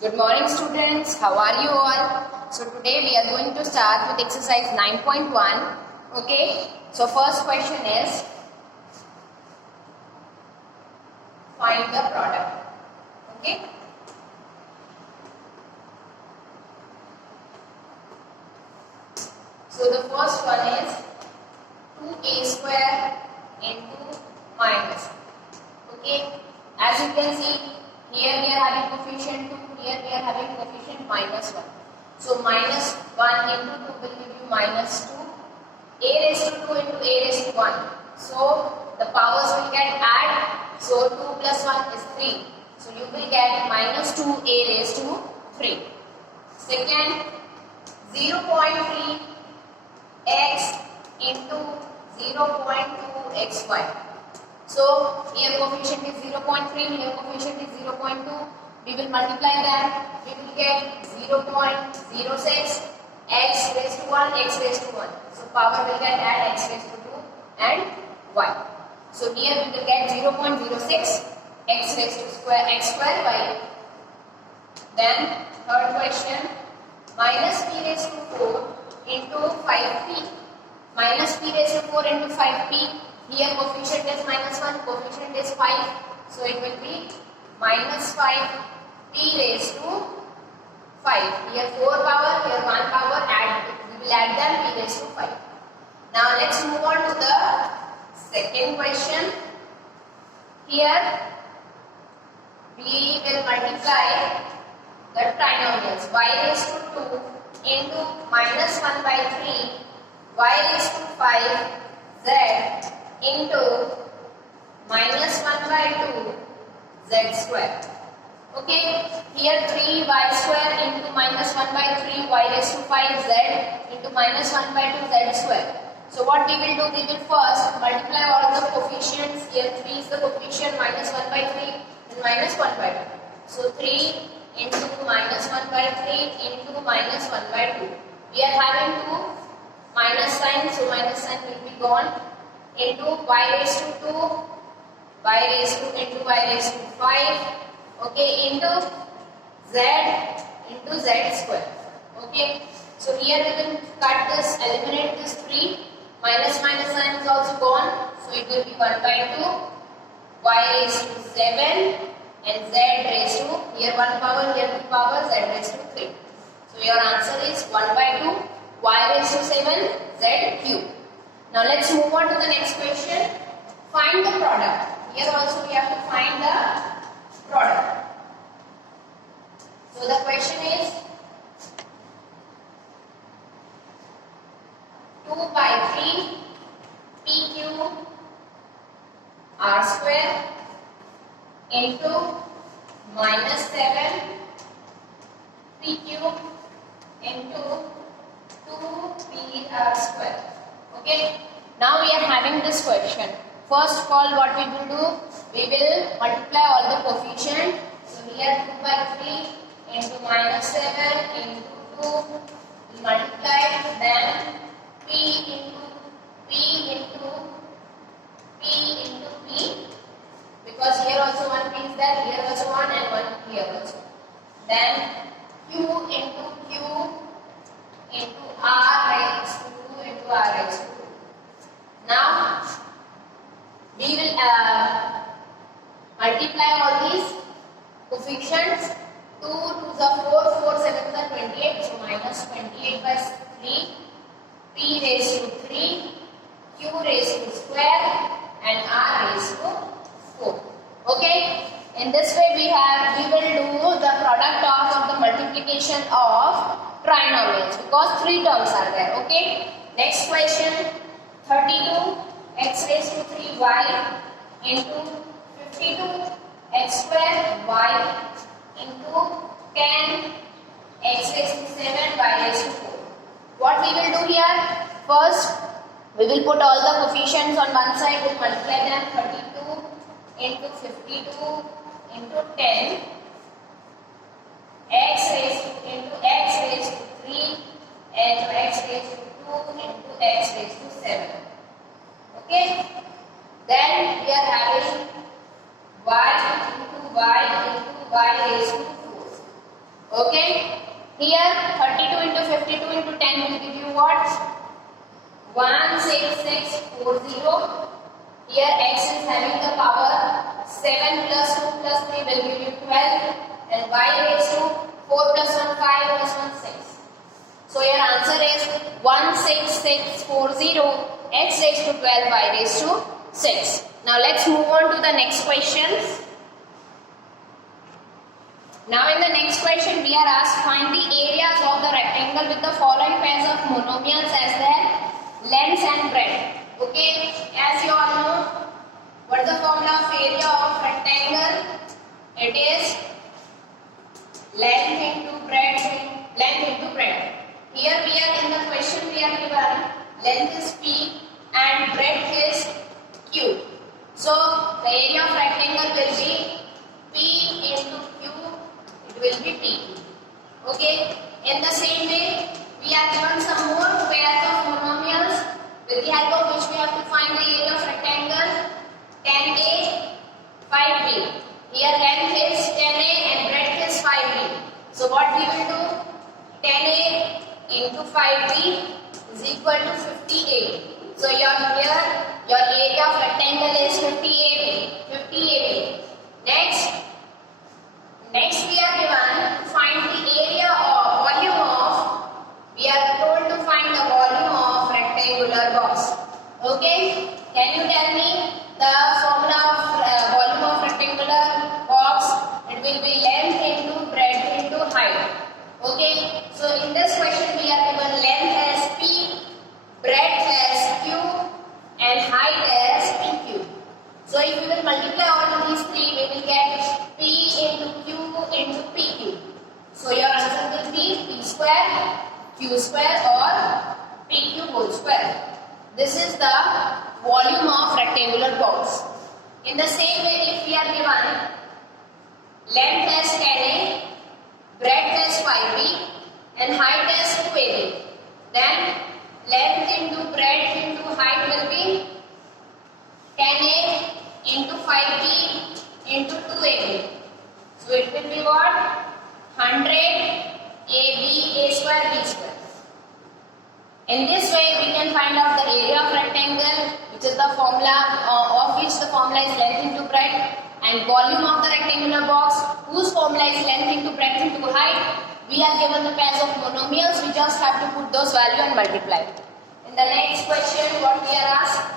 Good morning students, how are you all? So today we are going to start with exercise 9.1. Okay, so first question is find the product. Okay, so the first one is 2a square into minus. Okay, as you can see, here we are having coefficient 2, here we are having coefficient minus 1. So minus 1 into 2 will give you minus 2. A raised to 2 into a raised to 1. So the powers will get add. So 2 plus 1 is 3. So you will get minus 2a raised to 3. Second, 0.3 x into 0.2 xy. So here coefficient is 0.3, here coefficient is 0.2. We will multiply them. We will get 0.06 x raised to 1, x raised to 1. So power will get add x raised to 2 and y. So here we will get 0.06 x raised to square x square y. Then third question, minus p raised to 4 into 5p. Minus p raised to 4 into 5p. Here coefficient is minus 1, coefficient is 5. So it will be minus 5p raised to 5. Here 4 power, here 1 power, we will add them, p raised to 5. Now let's move on to the second question. Here we will multiply the trinomials y raised to 2 into minus 1 by 3, y raised to 5, z into minus 1 by 2 z square. Okay, here 3y square into minus 1 by 3 y raised to 5 z into minus 1 by 2 z square. So what we will do, we will first multiply all the coefficients. Here 3 is the coefficient, minus 1 by 3 and minus 1 by 2. So 3 into minus 1 by 3 into minus 1 by 2. We are having two minus sign, so minus sign will be gone. Into y raised to 2, y raised to into y raised to 5, okay, into z square, okay. So here we will cut this, eliminate this 3, minus minus sign is also gone, so it will be 1 by 2, y raised to 7 and z raised to, here 1 power, here 2 power, z raised to 3. So your answer is 1 by 2, y raised to 7, z cube. Now let's move on to the next question. Find the product. Here also we have to find the product. So the question is 2 by 3 p cube r square into minus 7 p cube into 2 p r square. Okay, now we are having this question. First of all, what we will do, we will multiply all the coefficient. So here 2 by 3 into minus 7 into 2, we multiply, then p into p into p, because here also one p is there, here also one and one here also. Then q into r raised to 2 into r raised to 2. Now we will multiply all these coefficients. 2 2s are 4, 4 7s are 28, so minus 28 by 3, p raised to 3, q raised to square and r raised to 4. Okay, in this way we will do the product of the multiplication of trinomials, because 3 terms are there. Okay, next question, 32 x raised to 3y into 52 x square y into 10 x raised to 7 y raised to 4. What we will do here, first we will put all the coefficients on one side, we will multiply them. 32 into 52 into 10 x raised to 3 and x raised to 2 into x raised to 7. Okay, then we are having y into y raised to 4. Okay. Here 32 into 52 into 10 will give you what? 16640. Here x is having the power 7 plus 2 plus 3 will give you 12, and y raised to 4 plus 1 5 plus 1 6. So your answer is 16640, x raised to 12, y raised to 6. Now let's move on to the next questions. Now in the next question we are asked find the areas of the rectangle with the following pairs of monomials as their lengths and breadth. Okay, as you all know, what is the formula of area of rectangle? It is length into breadth. Here we are in the question we are given length is p and breadth is q. So the area of rectangle will be p into q. It will be p. Okay. In the same way, we are given some more pairs of monomials with the help of which we have to find the area of rectangle. 10a, 5b. Here length is 10a and breadth is 5b. So what we will do? 10a into 5b is equal to 50a. So your area of rectangle is 50ab. Next we are given to find the area or volume of. We are told to find the volume of rectangular box. Okay? Can you tell me the formula of volume of rectangular box? It will be length into breadth into height. Okay? So in this question we are given length as p, breadth as q, and height as pq. So if we will multiply all of these three, we will get p into q into pq. So your answer will be p square, q square, or pq whole square. This is the volume of rectangular box. In the same way, if we are given length as 10a, breadth as 5b, and height as 2ab, then length into breadth into height will be 10a into 5b into 2ab. So it will be what? 100 ab, a square, b square. In this way we can find out the area of rectangle, which is the formula of which the formula is length into breadth, and volume of the rectangular box whose formula is length into breadth into height. We are given the pairs of monomials. We just have to put those values and multiply. In the next question what we are asked?